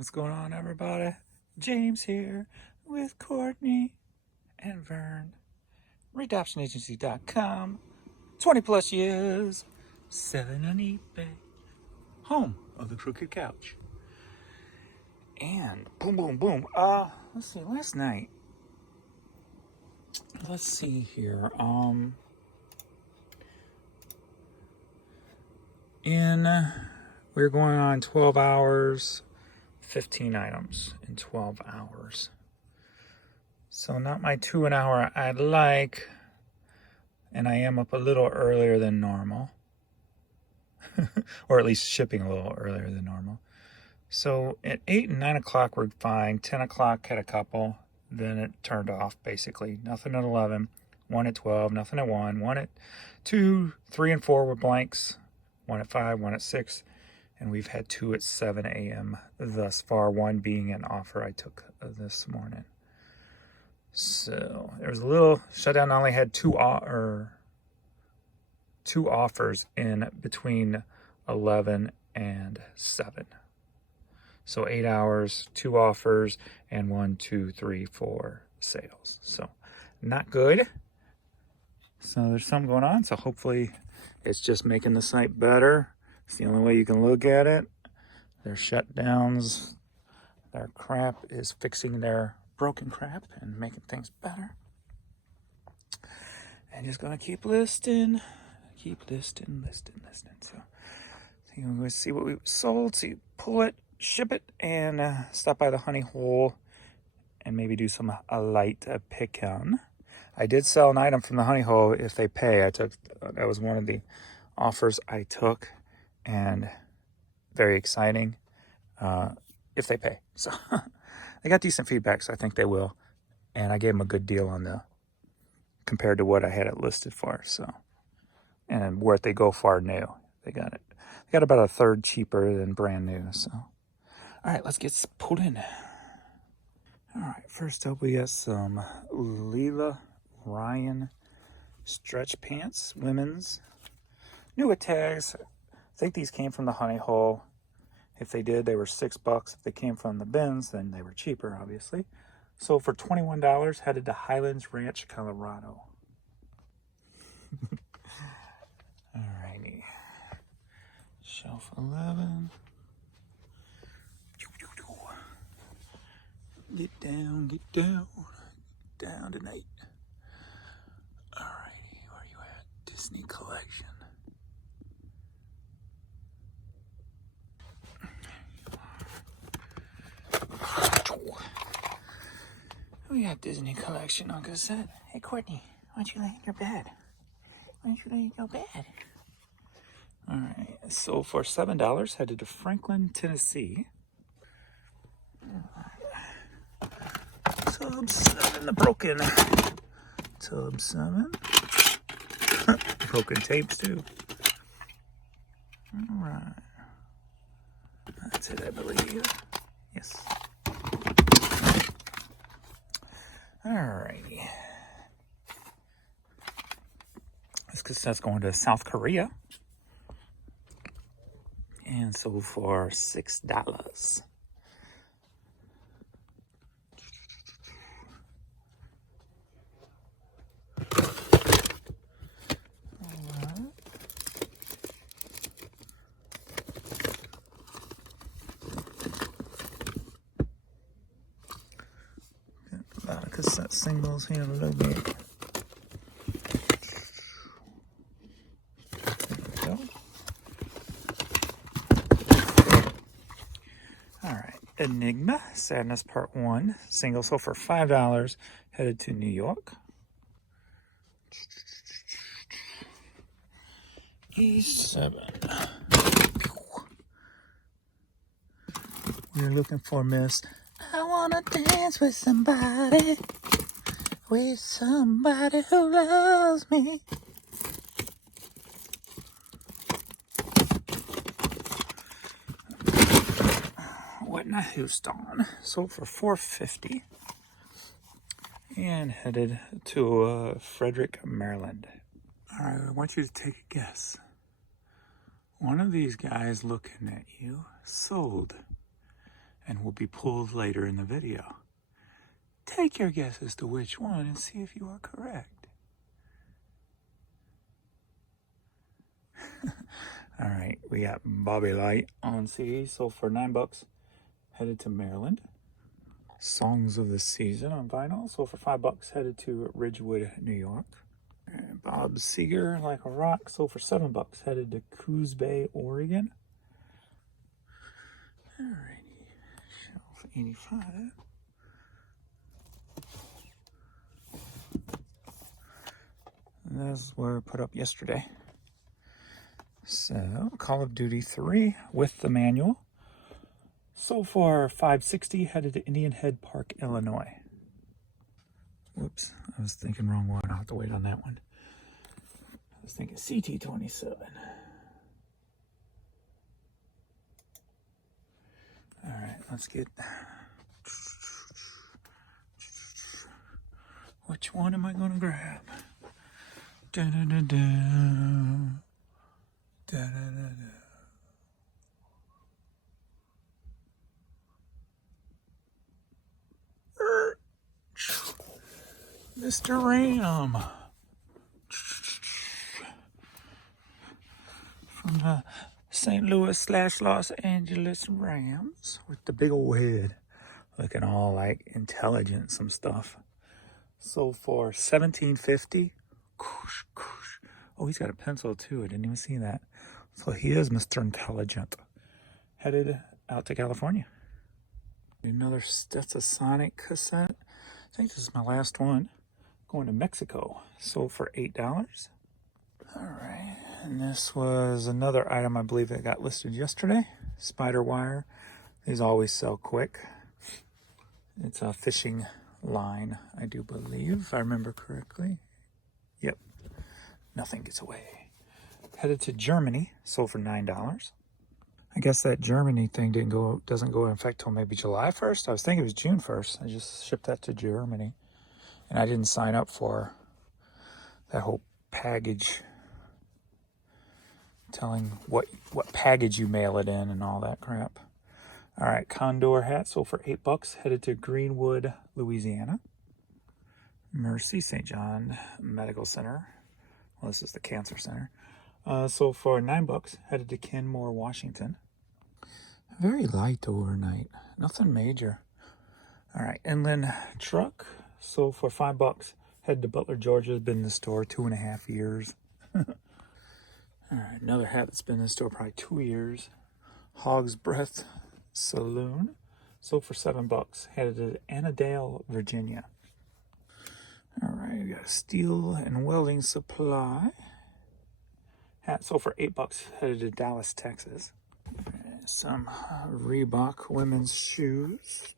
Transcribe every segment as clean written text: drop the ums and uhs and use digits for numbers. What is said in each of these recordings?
What's going on, everybody? James here with Courtney and Vern. ReadOptionAgency.com. 20 plus years. Selling on eBay. Home of the Crooked Couch. And boom, boom, boom. Let's see. Last night. Let's see here. We're going on 12 hours. 15 items in 12 hours. So not my 2 an hour I'd like. And I am up a little earlier than normal. Or at least shipping a little earlier than normal. So at 8 and 9 o'clock we're fine. 10 o'clock had a couple. Then it turned off basically. Nothing at 11. 1 at 12. Nothing at 1. 1 at 2. 3 and 4 were blanks. 1 at 5. 1 at 6. And we've had 2 at 7 a.m. thus far, 1 being an offer I took this morning. So there was a little shutdown. I only had two offers in between 11 and 7. So 8 hours, 2 offers, and 1, 2, 3, 4 sales. So not good. So there's something going on. So hopefully it's just making the site better. It's the only way you can look at it. Their shutdowns, their crap is fixing their broken crap and making things better. And just gonna keep listing. So you're gonna see what we sold, see, pull it, ship it, and stop by the honey hole and maybe do some light pick on. I did sell an item from the honey hole if they pay. That was one of the offers I took. And very exciting if they pay. So they got decent feedback, so I think they will. And I gave them a good deal on compared to what I had it listed for. So, and where they go for new, they got about a third cheaper than brand new. So, all right, let's get pulling. All right, first up we got some Leela Ryan stretch pants, women's, new with tags. I think these came from the honey hole. If they did, they were $6. If they came from the bins, then they were cheaper, obviously. So for $21, headed to Highlands Ranch, Colorado. Alrighty. Shelf 11. Get down tonight. Alrighty, where you at? Disney Collection. We got Disney Collection on cassette. Hey, Courtney, why don't you lay in your bed? All right, so for $7, headed to Franklin, Tennessee. Tub 7, the broken. Tub 7. Broken tapes, too. All right. That's it, I believe. Yes. Alrighty. This cassette's going to South Korea. And sold for $6. A lot of cassette singles here in a little bit. There we go. All right, Enigma, Sadness Part 1, single sold for $5, headed to New York. E7. We're looking for Miss I wanna dance with somebody who loves me. Whitney Houston sold for $4.50 and headed to Frederick, Maryland. All right, I want you to take a guess. One of these guys looking at you sold and will be pulled later in the video. Take your guess as to which one and see if you are correct. All right, we got Bobby Light on CD, sold for $9, headed to Maryland. Songs of the Season on vinyl, sold for $5, headed to Ridgewood, New York. And Bob Seger, Like a Rock, sold for $7, headed to Coos Bay, Oregon. Alrighty, shelf 85. And this were put up yesterday. So, Call of Duty 3 with the manual. Sold for $5.60, headed to Indian Head Park, Illinois. Whoops, I was thinking wrong one. I'll have to wait on that one. I was thinking CT27. All right, let's get... Which one am I going to grab? Da-da-da-da. Da-da-da-da. Mr. Ram from the St. Louis / Los Angeles Rams with the big old head, looking all like intelligent, some stuff. Sold for $17.50. Oh, he's got a pencil too. I didn't even see that. So he is Mr. Intelligent. Headed out to California. Another Stetsasonic cassette. I think this is my last one. Going to Mexico. Sold for $8. All right. And this was another item I believe that got listed yesterday. Spider wire. These always sell quick. It's a fishing line, I do believe, if I remember correctly. Yep. Nothing gets away. Headed to Germany. Sold for $9. I guess that Germany thing doesn't go in effect till maybe July 1st. I was thinking it was June 1st. I just shipped that to Germany. And I didn't sign up for that whole package, telling what package you mail it in and all that crap. All right, Condor hat sold for $8, headed to Greenwood, Louisiana. Mercy St. John Medical Center. Well, this is the Cancer Center. Sold for $9, headed to Kenmore, Washington. Very light overnight, nothing major. All right, Inland Truck sold for $5, headed to Butler, Georgia. Been in the store 2.5 years. All right, another hat that's been in the store probably 2 years. Hog's Breath Saloon sold for $7, headed to Annandale, Virginia. All right, we got Steel and Welding Supply. Hat sold for $8, headed to Dallas, Texas. Some Reebok women's shoes.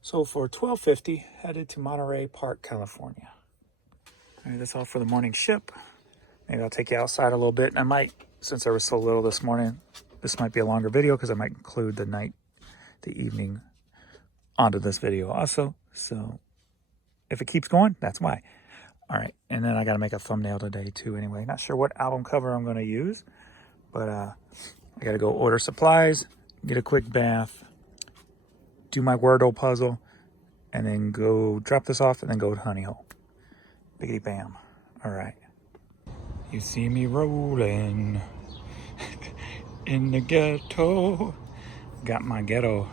Sold for $12.50, headed to Monterey Park, California. All right, that's all for the morning ship. Maybe I'll take you outside a little bit. And I might, since there was so little this morning, this might be a longer video because I might include the evening onto this video also. So if it keeps going, that's why. All right, and then I got to make a thumbnail today too anyway. Not sure what album cover I'm going to use, but I got to go order supplies, get a quick bath, do my Wordle puzzle, and then go drop this off and then go to Honey Hole. Biggity bam. All right. You see me rolling in the ghetto. Got my ghetto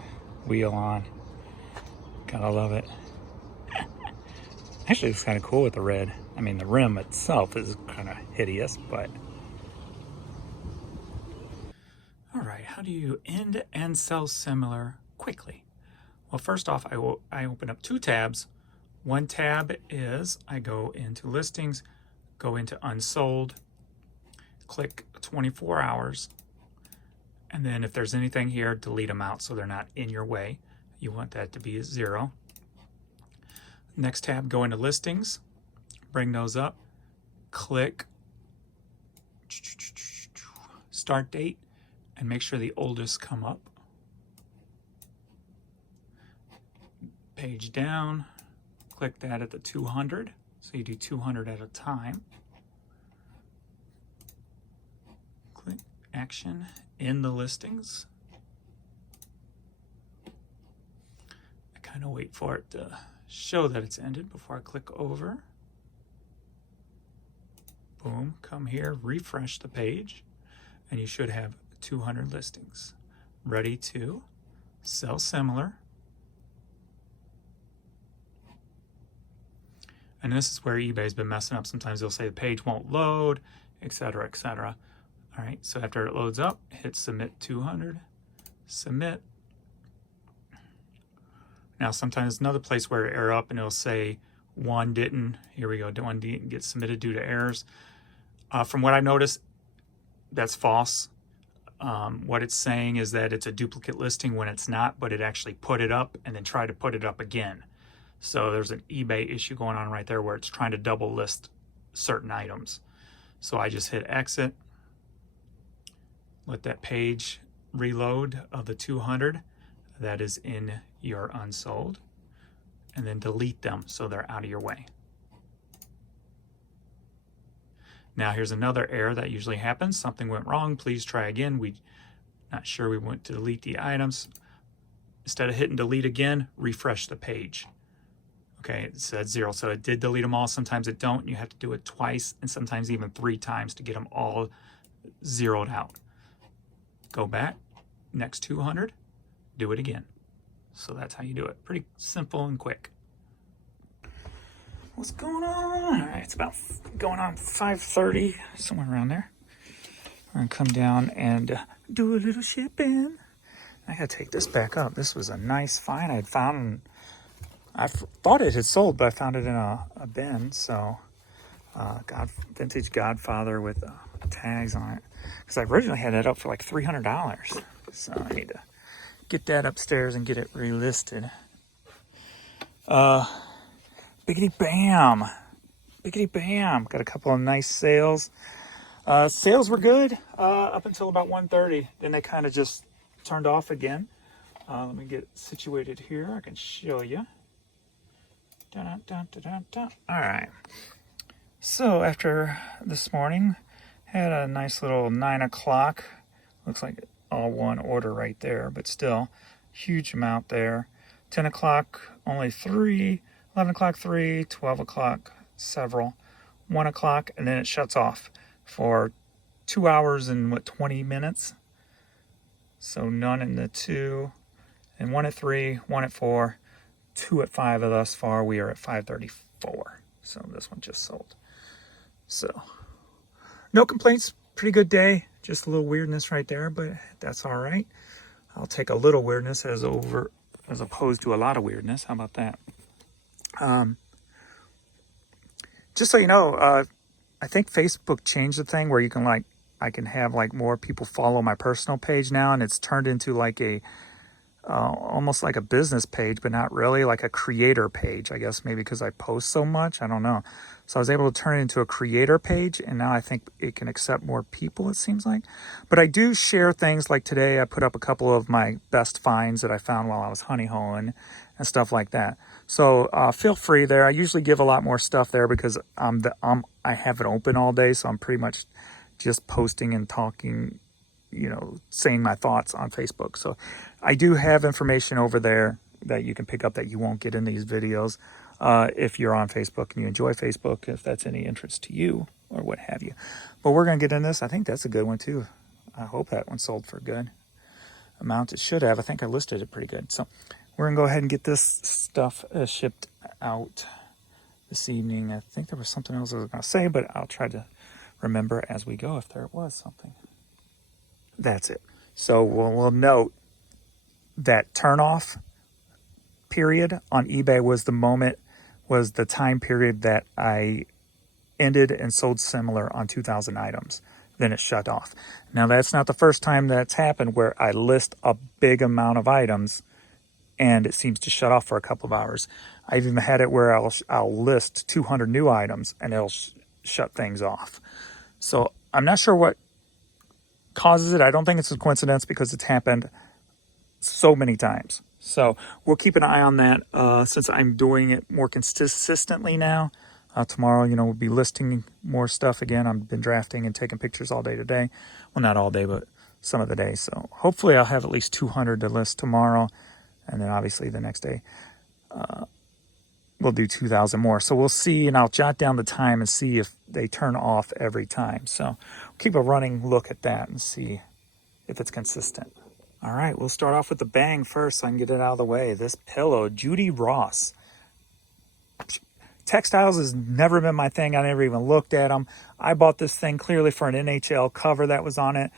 wheel on. Gotta love it. Actually, it's kind of cool with the red. I mean, the rim itself is kind of hideous, but... All right, how do you end and sell similar quickly? Well, first off, I open up 2 tabs. One tab is I go into listings, go into unsold, click 24 hours, and then if there's anything here, delete them out so they're not in your way. You want that to be 0. Next tab, go into listings, bring those up, click start date, and make sure the oldest come up. Page down, click that at the 200, so you do 200 at a time. Click action in the listings. kind of wait for it to show that it's ended before I click over. Boom, come here, refresh the page, and you should have 200 listings ready to sell similar. And this is where eBay's been messing up. Sometimes they'll say the page won't load, etc., etc. All right, so after it loads up, hit submit 200, submit. Now sometimes another place where it error up and it'll say one didn't, here we go, one didn't get submitted due to errors. From what I noticed, that's false. What it's saying is that it's a duplicate listing when it's not, but it actually put it up and then tried to put it up again. So there's an eBay issue going on right there where it's trying to double list certain items. So I just hit exit, let that page reload of the 200 that is in your unsold, and then delete them so they're out of your way. Now here's another error that usually happens. Something went wrong. Please try again. We're not sure we want to delete the items. Instead of hitting delete again, refresh the page. Okay, it said 0, so it did delete them all. Sometimes it don't. You have to do it twice and sometimes even 3 times to get them all zeroed out. Go back, next 200, do it again. So that's how you do it. Pretty simple and quick. What's going on? All right, it's about going on 5:30, somewhere around there. We're gonna come down and do a little shipping. I gotta take this back up. This was a nice find I had found. I thought it had sold, but I found it in a bin. So, vintage Godfather with tags on it. Because I originally had that up for like $300. So I need to get that upstairs and get it relisted. Biggity bam. Biggity bam. Got a couple of nice sales. Sales were good up until about 1:30. Then they kind of just turned off again. Let me get situated here. I can show you. All right. So after this morning, had a nice little 9 o'clock. Looks like all one order right there, but still huge amount there. 10 o'clock, only 3. 11 o'clock, 3. 12 o'clock, several. 1 o'clock, and then it shuts off for 2 hours and 20 minutes. So none in the 2, and 1 at 3, 1 at 4, 2 at 5. Thus far, we are at 534. So this one just sold. So no complaints. Pretty good day. Just a little weirdness right there, but that's all right. I'll take a little weirdness as opposed to a lot of weirdness. How about that? Just so you know, I think Facebook changed the thing where you can I can have more people follow my personal page now, and it's turned into like a almost like a business page, but not really, like a creator page, I guess, maybe because I post so much. I don't know. So I was able to turn it into a creator page, and now I think it can accept more people, it seems like. But I do share things like today. I put up a couple of my best finds that I found while I was honey holing and stuff like that. So feel free there. I usually give a lot more stuff there because I have it open all day, so I'm pretty much just posting and talking, saying my thoughts on Facebook. So I do have information over there that you can pick up that you won't get in these videos if you're on Facebook and you enjoy Facebook, if that's any interest to you or what have you. But we're going to get in this. I think that's a good one too. I hope that one sold for a good amount. It should have. I think I listed it pretty good. So we're going to go ahead and get this stuff shipped out this evening. I think there was something else I was going to say, but I'll try to remember as we go if there was something. That's it. So we'll note that turnoff period on eBay was the time period that I ended and sold similar on 2,000 items. Then it shut off. Now that's not the first time that's happened where I list a big amount of items and it seems to shut off for a couple of hours. I've even had it where I'll list 200 new items and it'll shut things off. So I'm not sure what causes it. I don't think it's a coincidence because it's happened so many times. So we'll keep an eye on that since I'm doing it more consistently now. Tomorrow, we'll be listing more stuff again. I've been drafting and taking pictures all day today. Well, not all day, but some of the day. So hopefully I'll have at least 200 to list tomorrow. And then obviously the next day. we'll do 2,000 more. So we'll see, and I'll jot down the time and see if they turn off every time. So keep a running look at that and see if it's consistent. All right, we'll start off with the bang first so I can get it out of the way. This pillow, Judy Ross. Textiles has never been my thing. I never even looked at them. I bought this thing clearly for an NHL cover that was on it.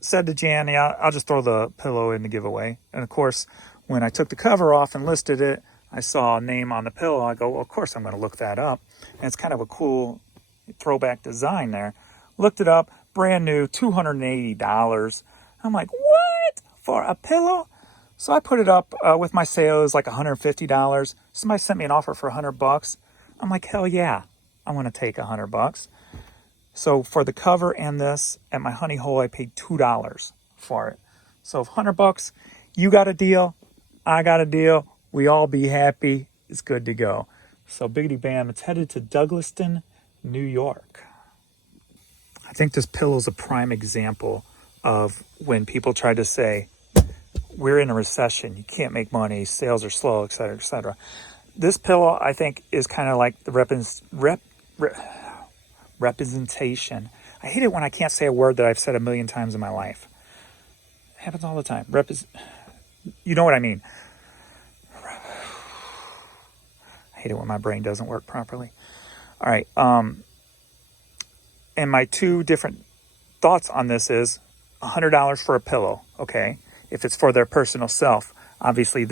Said to Jan, yeah, I'll just throw the pillow in the giveaway. And of course, when I took the cover off and listed it, I saw a name on the pillow. I go, well, of course I'm going to look that up. And it's kind of a cool throwback design there. Looked it up, brand new, $280. I'm like, what? For a pillow? So I put it up with my sale. It was like $150. Somebody sent me an offer for $100. I'm like, hell yeah, I want to take $100. So for the cover and this at my honey hole, I paid $2 for it. So $100, you got a deal, I got a deal. We all be happy. It's good to go. So biggity bam, it's headed to Douglaston, New York. I think this pillow is a prime example of when people try to say, we're in a recession, you can't make money, sales are slow, etc., etc. This pillow, I think, is kind of like the representation. I hate it when I can't say a word that I've said a million times in my life. It happens all the time. You know what I mean. I hate it when my brain doesn't work properly. All right. And my two different thoughts on this is $100 for a pillow. Okay. If it's for their personal self, obviously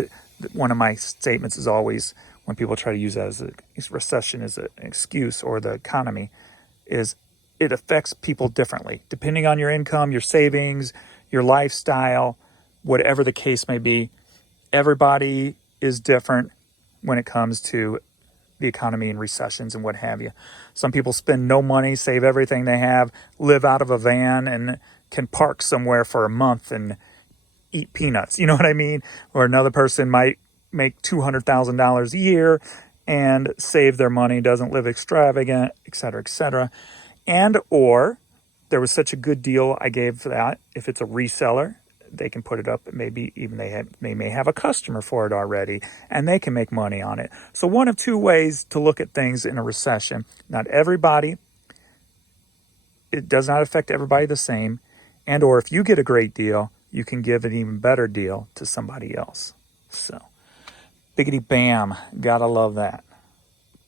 one of my statements is always when people try to use that as a recession as an excuse or the economy is it affects people differently depending on your income, your savings, your lifestyle, whatever the case may be. Everybody is different when it comes to the economy and recessions and what have you. Some people spend no money, save everything they have, live out of a van and can park somewhere for a month and eat peanuts. You know what I mean? Or another person might make $200,000 a year and save their money, doesn't live extravagant, et cetera, et cetera. And or there was such a good deal I gave for that. If it's a reseller, they can put it up. Maybe even they may have a customer for it already and they can make money on it. So one of two ways to look at things in a recession. Not everybody, it does not affect everybody the same. And or if you get a great deal, you can give an even better deal to somebody else. So, biggity bam, gotta love that.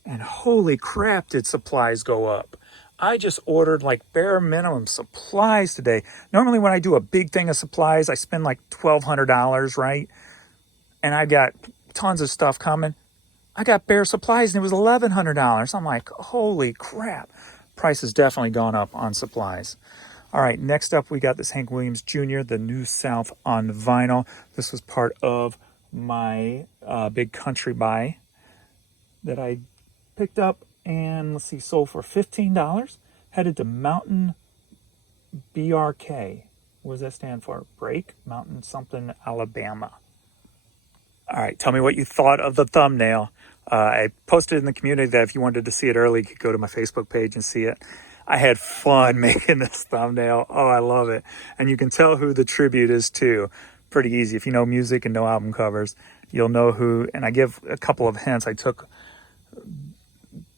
And holy crap, did supplies go up. I just ordered like bare minimum supplies today. Normally when I do a big thing of supplies, I spend like $1,200, right? And I got tons of stuff coming. I got bare supplies and it was $1,100. I'm like, holy crap. Price has definitely gone up on supplies. All right, next up, we got this Hank Williams Jr., the New South on vinyl. This was part of my big country buy that I picked up and, let's see, sold for $15. Headed to Mountain BRK. What does that stand for? Break? Mountain something, Alabama. All right, tell me what you thought of the thumbnail. I posted in the community that if you wanted to see it early, you could go to my Facebook page and see it. I had fun making this thumbnail. Oh, I love it. And you can tell who the tribute is to. Pretty easy. If you know music and know album covers, you'll know who. And I give a couple of hints. I took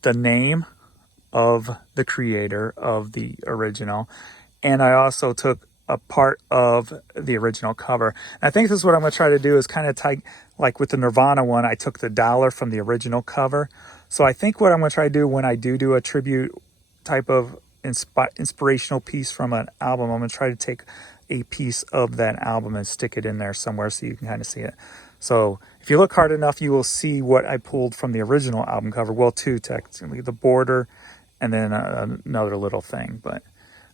the name of the creator of the original. And I also took a part of the original cover. And I think this is what I'm going to try to do is kind of take, like with the Nirvana one, I took the dollar from the original cover. So I think what I'm going to try to do when I do a tribute type of inspirational piece from an album, I'm going to try to take a piece of that album and stick it in there somewhere so you can kind of see it. So if you look hard enough, you will see what I pulled from the original album cover. Well, two technically, the border and then another little thing. But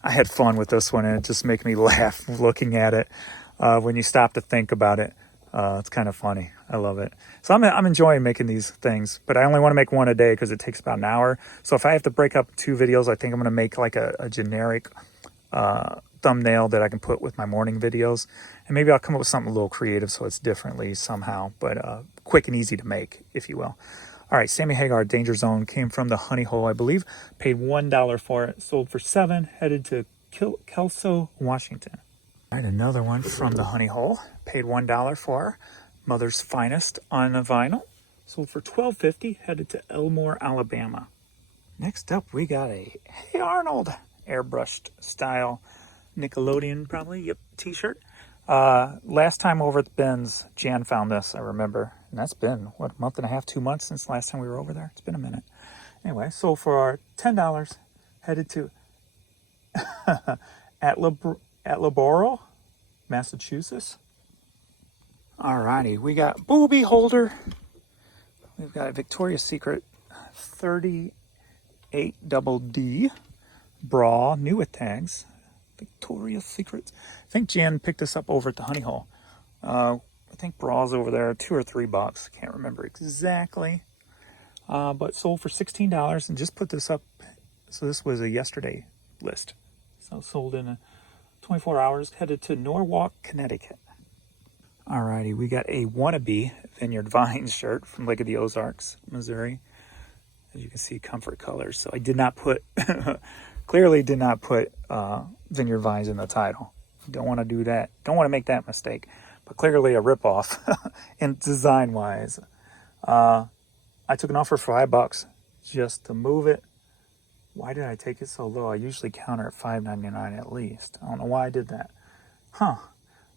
I had fun with this one and it just makes me laugh looking at it. When you stop to think about it, it's kind of funny. I love it. So I'm enjoying making these things, but I only want to make one a day because it takes about an hour. So if I have to break up two videos, I think I'm going to make like a generic thumbnail that I can put with my morning videos. And maybe I'll come up with something a little creative so it's differently somehow, but quick and easy to make, if you will. All right, Sammy Hagar, Danger Zone, came from the Honey Hole, I believe. Paid $1 for it, sold for $7, headed to Kelso, Washington. All right, another one from the Honey Hole. Paid $1 for Mother's Finest on the vinyl. Sold for $12.50, headed to Elmore, Alabama. Next up, we got a Hey Arnold airbrushed style Nickelodeon, probably, yep, t-shirt. Last time over at the bins, Jan found this, I remember. And that's been, what, a month and a half, 2 months since last time we were over there? It's been a minute. Anyway, so for $10, headed to Attleboro, Massachusetts. Alrighty, we got booby holder. We've got a Victoria's Secret 38 double D bra, new with tags. Victoria's Secret. I think Jan picked this up over at the Honey Hole. I think bras over there, $2 or $3. Can't remember exactly. But sold for $16 and just put this up. So this was a yesterday list. So sold in 24 hours, headed to Norwalk, Connecticut. Alrighty, we got a wannabe Vineyard Vines shirt from Lake of the Ozarks, Missouri. As you can see, comfort colors. So I did not put, clearly did not put Vineyard Vines in the title. Don't want to do that. Don't want to make that mistake. But clearly a ripoff in design-wise. I took an offer for $5 just to move it. Why did I take it so low? I usually counter at $5.99 at least. I don't know why I did that.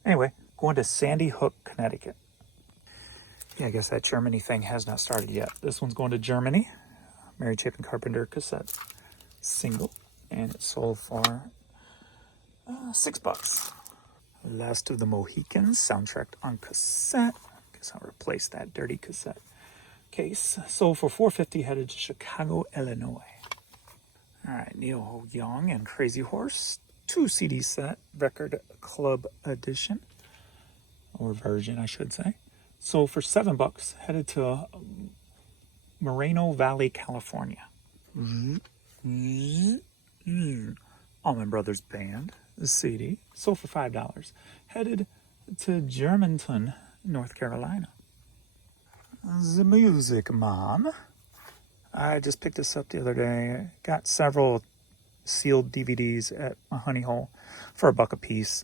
Anyway, going to Sandy Hook, Connecticut. Yeah, I guess that Germany thing has not started yet. This one's going to Germany. Mary Chapin Carpenter cassette single. And it sold for $6. Last of the Mohicans, soundtrack on cassette. Guess I'll replace that dirty cassette case. Sold for $4.50, headed to Chicago, Illinois. All right, Neil Ho Young and Crazy Horse, 2 CD set, record club edition, or version, I should say. Sold for $7, headed to Moreno Valley, California. Allman Brothers Band, the CD, sold for $5, headed to Germantown, North Carolina. The Music Mom. I just picked this up the other day. Got several sealed DVDs at my Honey Hole for $1 a piece.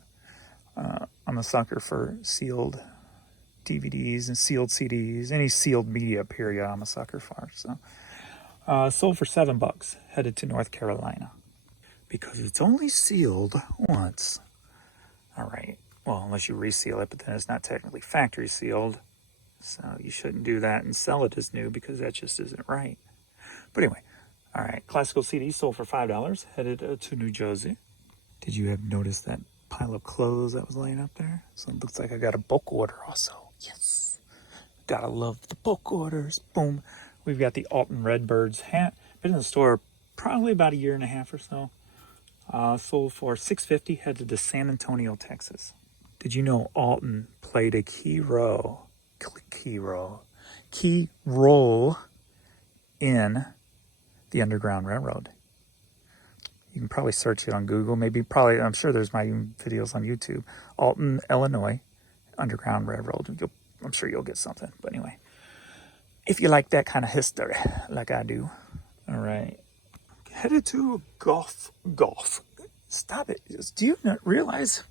I'm a sucker for sealed DVDs and sealed CDs. Any sealed media, period, I'm a sucker for. So, sold for $7, headed to North Carolina. Because it's only sealed once. All right. Well, unless you reseal it, but then it's not technically factory sealed. So you shouldn't do that and sell it as new because that just isn't right. But anyway, all right, classical CD sold for $5, headed to New Jersey. Did you have noticed that pile of clothes that was laying up there? So it looks like I got a bulk order also. Yes, gotta love the bulk orders. Boom. We've got the Alton Redbirds hat. Been in the store probably about 1.5 years or so. Sold for $6.50, headed to San Antonio, Texas. Did you know Alton played a key role in the Underground Railroad? You can probably search it on Google. I'm sure there's my videos on YouTube. Alton, Illinois, Underground Railroad. I'm sure you'll get something. But anyway, if you like that kind of history, like I do. All right. Headed to golf. Stop it. Do you not realize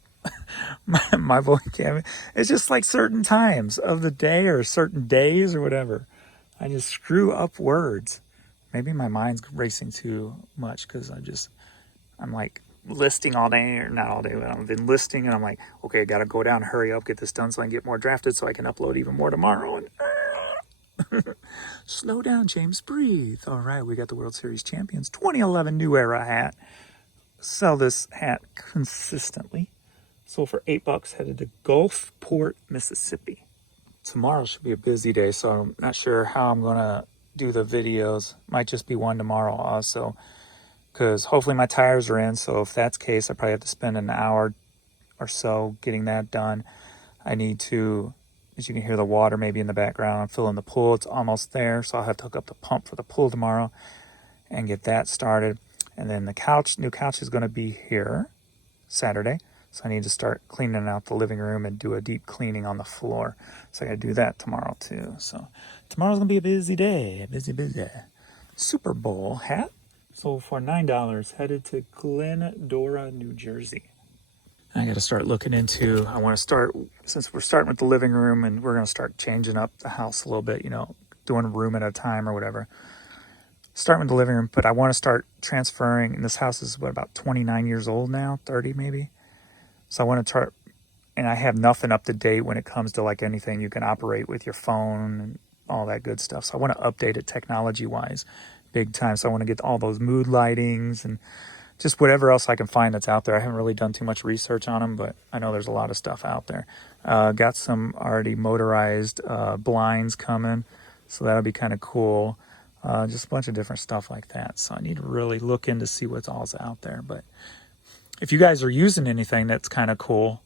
my vocabulary? It's just like certain times of the day or certain days or whatever. I just screw up words. Maybe my mind's racing too much because I'm like listing all day, or not all day, but I've been listing and I'm like, okay, I got to go down, hurry up, get this done so I can get more drafted so I can upload even more tomorrow. And slow down, James, breathe. All right, we got the World Series champions 2011 New Era hat. Sell this hat consistently. Sold for $8, headed to Gulfport, Mississippi. Tomorrow should be a busy day, so I'm not sure how I'm going to do the videos. Might just be one tomorrow also, because hopefully my tires are in, so if that's the case, I probably have to spend an hour or so getting that done. I need to, as you can hear the water maybe in the background, I'm filling the pool. It's almost there, so I'll have to hook up the pump for the pool tomorrow and get that started. And then the new couch is going to be here Saturday. So I need to start cleaning out the living room and do a deep cleaning on the floor. So I got to do that tomorrow too. So tomorrow's going to be a busy day. Busy. Super Bowl hat sold for $9, headed to Glendora, New Jersey. I got to start looking into, since we're starting with the living room and we're going to start changing up the house a little bit, doing a room at a time or whatever. Starting with the living room, but I want to start transferring. And this house is, what, about 29 years old now, 30 maybe? So I want to start, and I have nothing up to date when it comes to like anything you can operate with your phone and all that good stuff. So I want to update it technology-wise big time. So I want to get all those mood lightings and just whatever else I can find that's out there. I haven't really done too much research on them, but I know there's a lot of stuff out there. Got some already motorized blinds coming, so that'll be kind of cool. Just a bunch of different stuff like that. So I need to really look in to see what's all out there. But if you guys are using anything that's kind of cool,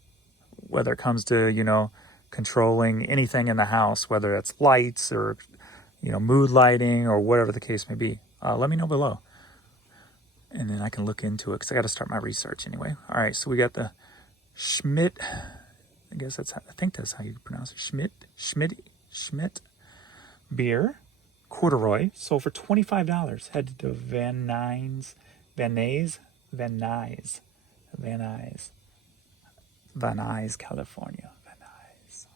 whether it comes to, you know, controlling anything in the house, whether it's lights or, you know, mood lighting or whatever the case may be, let me know below. And then I can look into it because I got to start my research anyway. All right, so we got the Schmidt. I think that's how you pronounce it. Schmidt beer. Corduroy, sold for $25. Headed to Van Nuys, California. Van Nuys.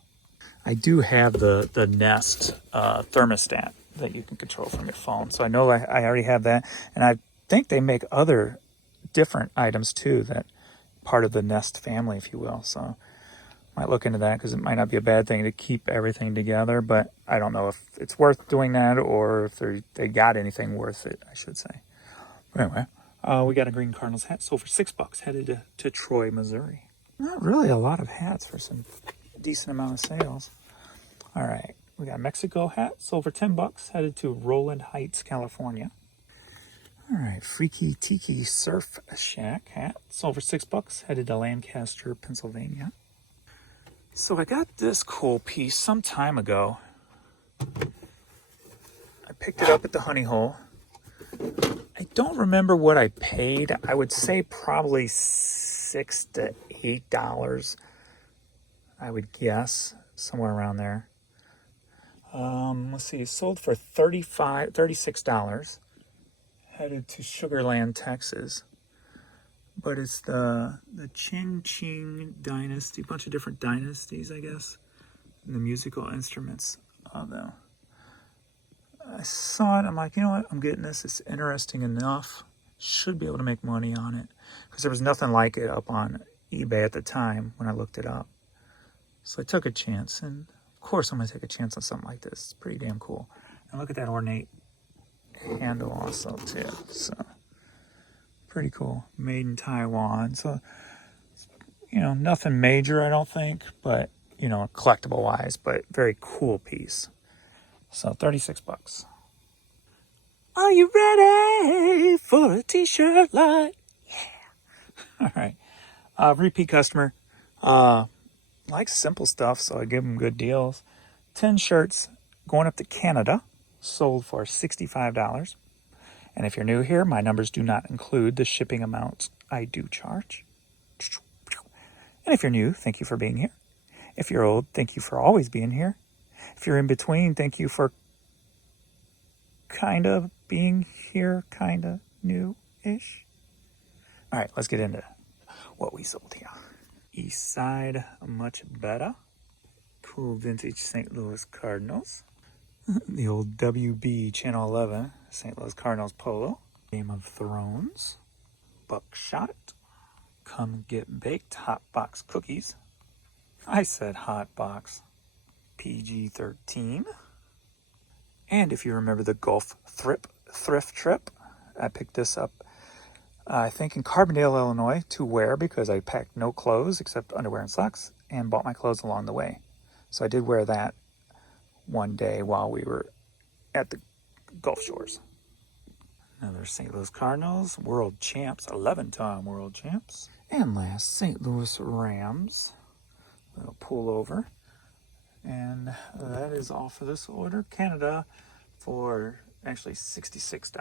I do have the Nest thermostat that you can control from your phone, so I know I already have that, and I think they make other different items too, that part of the Nest family, if you will. So might look into that because it might not be a bad thing to keep everything together, but I don't know if it's worth doing that or if they got anything worth it, I should say. But anyway, we got a green Cardinals hat sold for $6, headed to Troy, Missouri. Not really a lot of hats for some decent amount of sales. All right, we got a Mexico hat sold for $10, headed to Roland Heights, California. All right, Freaky Tiki Surf Shack hat sold for $6, headed to Lancaster, Pennsylvania. So I got this cool piece some time ago. I picked it up at the Honey Hole. I don't remember what I paid. I would say probably $6 to $8. I would guess somewhere around there. Let's see, it sold for $36. Headed to Sugar Land, Texas. But it's the Qing dynasty, a bunch of different dynasties, I guess, and the musical instruments of them. I saw it, I'm like, you know what, I'm getting this. It's interesting enough. Should be able to make money on it. Because there was nothing like it up on eBay at the time when I looked it up. So I took a chance, and of course I'm going to take a chance on something like this. It's pretty damn cool. And look at that ornate handle also, too. So pretty cool. Made in Taiwan. So, you know, nothing major, I don't think, but, you know, collectible wise, but very cool piece. So $36. Are you ready for a t-shirt line? Yeah. All right. Repeat customer. Likes simple stuff, so I give them good deals. 10 shirts going up to Canada. Sold for $65. And if you're new here, my numbers do not include the shipping amounts I do charge. And if you're new, thank you for being here. If you're old, thank you for always being here. If you're in between, thank you for kind of being here, kind of new-ish. All right, let's get into what we sold here. East Side, much better. Cool vintage St. Louis Cardinals. The old WB Channel 11 St. Louis Cardinals polo. Game of Thrones. Buckshot. Come Get Baked Hot Box Cookies. I said hot box. PG-13. And if you remember the Gulf Thrift trip, I picked this up, I think in Carbondale, Illinois, to wear because I packed no clothes except underwear and socks and bought my clothes along the way. So I did wear that one day while we were at the Gulf Shores. Another St. Louis Cardinals, world champs, 11-time world champs. And last, St. Louis Rams. Little pullover. And that is all for this order. Canada for actually $66.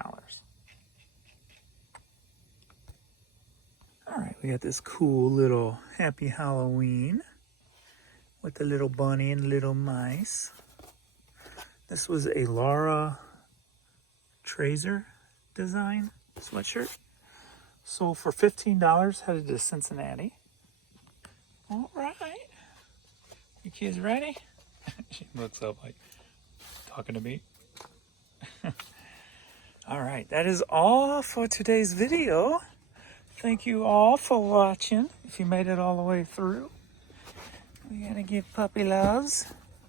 All right, we got this cool little Happy Halloween with the little bunny and little mice. This was a Laura Trazer design sweatshirt. Sold for $15, headed to Cincinnati. All right. You kids ready? She looks up like talking to me. All right, that is all for today's video. Thank you all for watching. If you made it all the way through, we gotta give puppy loves.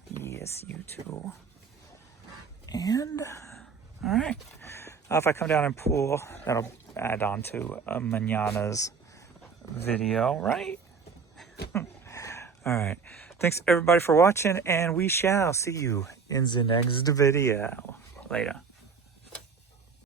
Yes, you too. And all right, if I come down and pull, that'll add on to Manana's video, right? All right, thanks everybody for watching, and we shall see you in the next video. Later.